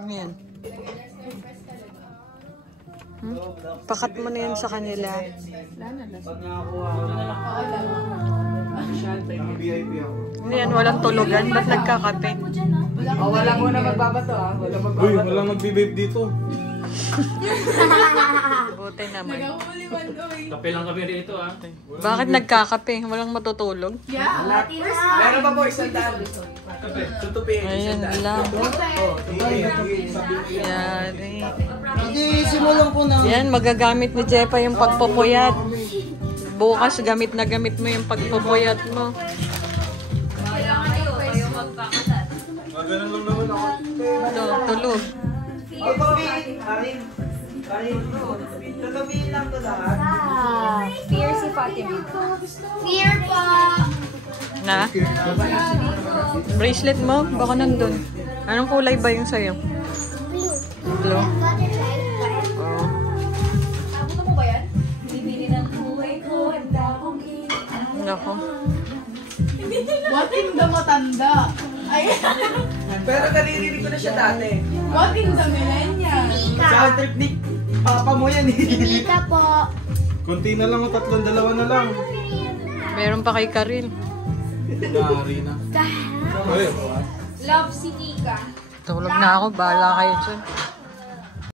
Ano yan? Pakat mo na yan sa kanila. Ano yan? Walang tulugan? Ba't nagkakape? Wala muna magbabato ah. Uy, walang magbibabe dito. Buti naman. Kape lang kami rito ah. Bakit nagkakape? Walang matutulog? Meron pa po isang daan. Kape, tutupiin. Ayan lang. Yari. Hindi, simulan po na. Yan, magagamit ni Jepa yung pagpupuyat. Bukas, gamit na gamit mo yung pagpupuyat mo. Ganun lang naman ako. Ito, tulog. Tutupiin lang to lahat. Fear si Fatima. Fear po! Na? Bracelet mo? Baka nandun. Anong kulay ba yung sa'yo? Blue. Oh. Ano po ba yan? Bibili ng buhay ko, handa kong Nako. What in the matanda? Ay, Pero naririnig ko na siya dati. what in the millennial? Sa trip ni Papa mo yan eh. Nika po. Konti na lang o tatlong, dalawa na lang. Meron pa kay Karil. Nari na. Love si Nika. Tulog na ako. Bahala kayo dyan.